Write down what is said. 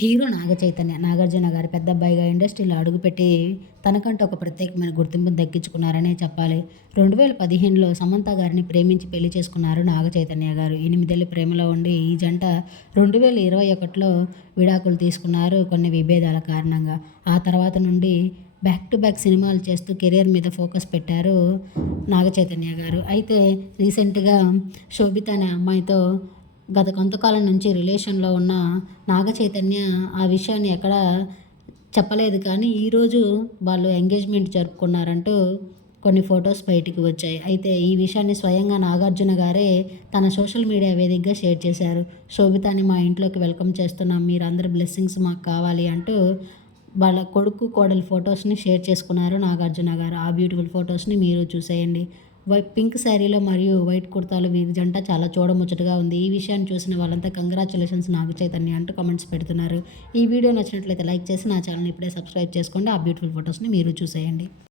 Hero Naga Chaitanya Nagarjuna గారి పెద్ద అబ్బాయిగా ఇండస్ట్రీలో అడుగుపెట్టి తనకంటూ ఒక ప్రత్యేకమైన గుర్తింపును దక్కించుకున్నారనే చెప్పాలి. రెండు వేల పదిహేనులో సమంత గారిని ప్రేమించి పెళ్ళి చేసుకున్నారు నాగ చైతన్య గారు. ఎనిమిదేళ్ళ ప్రేమలో ఉండి ఈ జంట రెండు వేల ఇరవై ఒకటిలో విడాకులు తీసుకున్నారు కొన్ని విభేదాల కారణంగా. ఆ తర్వాత నుండి బ్యాక్ టు బ్యాక్ సినిమాలు చేస్తూ కెరీర్ మీద ఫోకస్ పెట్టారు నాగ చైతన్య గారు. అయితే రీసెంట్గా శోభిత అనే అమ్మాయితో గత కొంతకాలం నుంచి రిలేషన్లో ఉన్న నాగ చైతన్య ఆ విషయాన్ని ఎక్కడ చెప్పలేదు. కానీ ఈరోజు వాళ్ళు ఎంగేజ్మెంట్ జరుపుకున్నారంటూ కొన్ని ఫొటోస్ బయటికి వచ్చాయి. అయితే ఈ విషయాన్ని స్వయంగా నాగార్జున గారే తన సోషల్ మీడియా వేదికగా షేర్ చేశారు. శోభితాని మా ఇంట్లోకి వెల్కమ్ చేస్తున్నాం. మీరు బ్లెస్సింగ్స్ మాకు కావాలి అంటూ వాళ్ళ కొడుకు కోడలి ఫొటోస్ని షేర్ చేసుకున్నారు నాగార్జున గారు. ఆ బ్యూటిఫుల్ ఫొటోస్ని మీరు చూసేయండి. పింక్ శారీలో మరియు వైట్ కుర్తాలు వీరి జంట చాలా చూడముచ్చటగా ఉంది. ఈ విషయాన్ని చూసిన వాళ్ళంతా కంగ్రాచులేషన్స్ నాగ చైతన్య అంటూ కామెంట్స్ పెడుతున్నారు. ఈ వీడియో నచ్చినట్లయితే లైక్ చేసి నా ఛానల్ ఇప్పుడే సబ్స్క్రైబ్ చేసుకోండి. ఆ బ్యూటిఫుల్ ఫొటోస్ని మీరు చూసేయండి.